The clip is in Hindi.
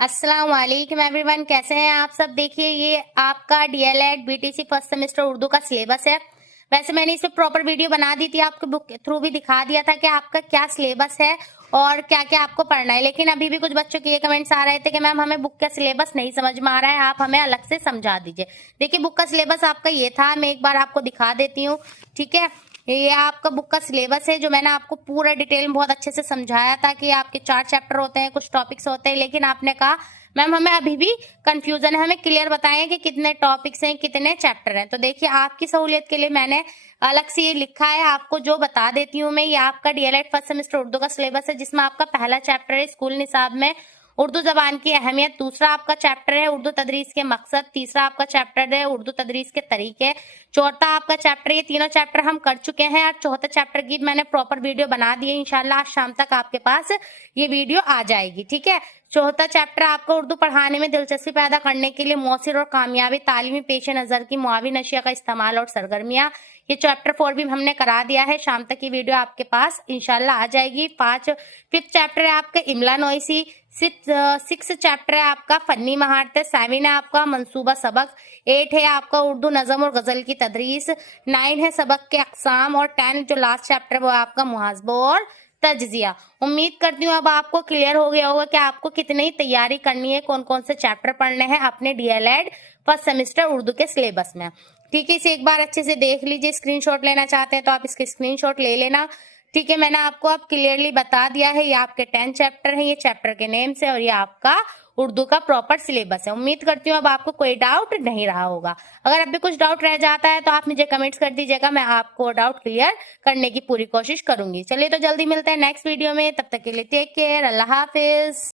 अस्सलाम वालेकुम एवरीवन, कैसे हैं आप सब। देखिए ये आपका DElEd BTC first semester Urdu का सिलेबस है। वैसे मैंने इस पे प्रॉपर वीडियो बना दी थी, आपको बुक के थ्रू भी दिखा दिया था कि आपका क्या सिलेबस है और क्या क्या आपको पढ़ना है। लेकिन अभी भी कुछ बच्चों के ये कमेंट्स आ रहे थे कि मैम हमें बुक का सिलेबस नहीं समझ में आ रहा है, आप हमें अलग से समझा दीजिए। देखिए बुक का सिलेबस आपका ये था, मैं एक बार आपको दिखा देती हूँ। ठीक है, ये आपका बुक का सिलेबस है जो मैंने आपको पूरा डिटेल में बहुत अच्छे से समझाया था कि आपके 4 चैप्टर होते हैं, कुछ टॉपिक्स होते हैं। लेकिन आपने कहा मैम हमें अभी भी कंफ्यूजन है, हमें क्लियर बताएं कि कितने टॉपिक्स हैं, कितने चैप्टर हैं। तो देखिए आपकी सहूलियत के लिए मैंने अलग से ये लिखा है, आपको जो बता देती हूँ मैं। ये आपका डीएलएड फर्स्ट सेमेस्टर उर्दू का सिलेबस है जिसमें आपका पहला चैप्टर है स्कूल निसाब में उर्दू जबान की अहमियत, दूसरा आपका चैप्टर है उर्दू तदरीस के मकसद, तीसरा आपका चैप्टर है उर्दू तदरीस के तरीके, चौथा आपका चैप्टर, ये तीनों चैप्टर हम कर चुके हैं और चौथा चैप्टर की मैंने प्रॉपर वीडियो बना दी है। इंशाल्लाह आज शाम तक आपके पास ये वीडियो आ जाएगी। ठीक है, चौथा चैप्टर आपको उर्दू पढ़ाने में दिलचस्पी पैदा करने के लिए मौसिर और कामयाबी तालीमी पेश नजर की मुआविन अशिया का इस्तेमाल और सरगर्मियां, ये चैप्टर 4 भी हमने करा दिया है। शाम तक की वीडियो आपके पास इंशाल्लाह आ जाएगी। फिफ्थ चैप्टर है आपका इमला नोइसी, सिक्स चैप्टर है आपका फन्नी महारतें, 7 है आपका मंसूबा सबक, 8 है आपका उर्दू नज़म और गजल की तदरीस, 9 है सबक के अकसाम और 10 जो लास्ट चैप्टर है वो आपका मुहासबा और तज्जिया। उम्मीद करती हूँ अब आपको क्लियर हो गया होगा कि आपको कितनी तैयारी करनी है, कौन कौन से चैप्टर पढ़ने हैं अपने डीएलएड फर्स्ट सेमेस्टर उर्दू के सिलेबस में। ठीक है, इसे एक बार अच्छे से देख लीजिए। स्क्रीनशॉट लेना चाहते हैं तो आप इसके स्क्रीनशॉट ले लेना। ठीक है, मैंने आपको अब क्लियरली बता दिया है, ये आपके 10 चैप्टर हैं, ये चैप्टर के नेम से, और ये आपका उर्दू का प्रॉपर सिलेबस है। उम्मीद करती हूँ अब आपको कोई डाउट नहीं रहा होगा। अगर अभी कुछ डाउट रह जाता है तो आप मुझे कमेंट्स कर दीजिएगा, मैं आपको डाउट क्लियर करने की पूरी कोशिश करूंगी। चलिए तो जल्दी मिलते हैं नेक्स्ट वीडियो में, तब तक के लिए टेक केयर, अल्लाह हाफिज।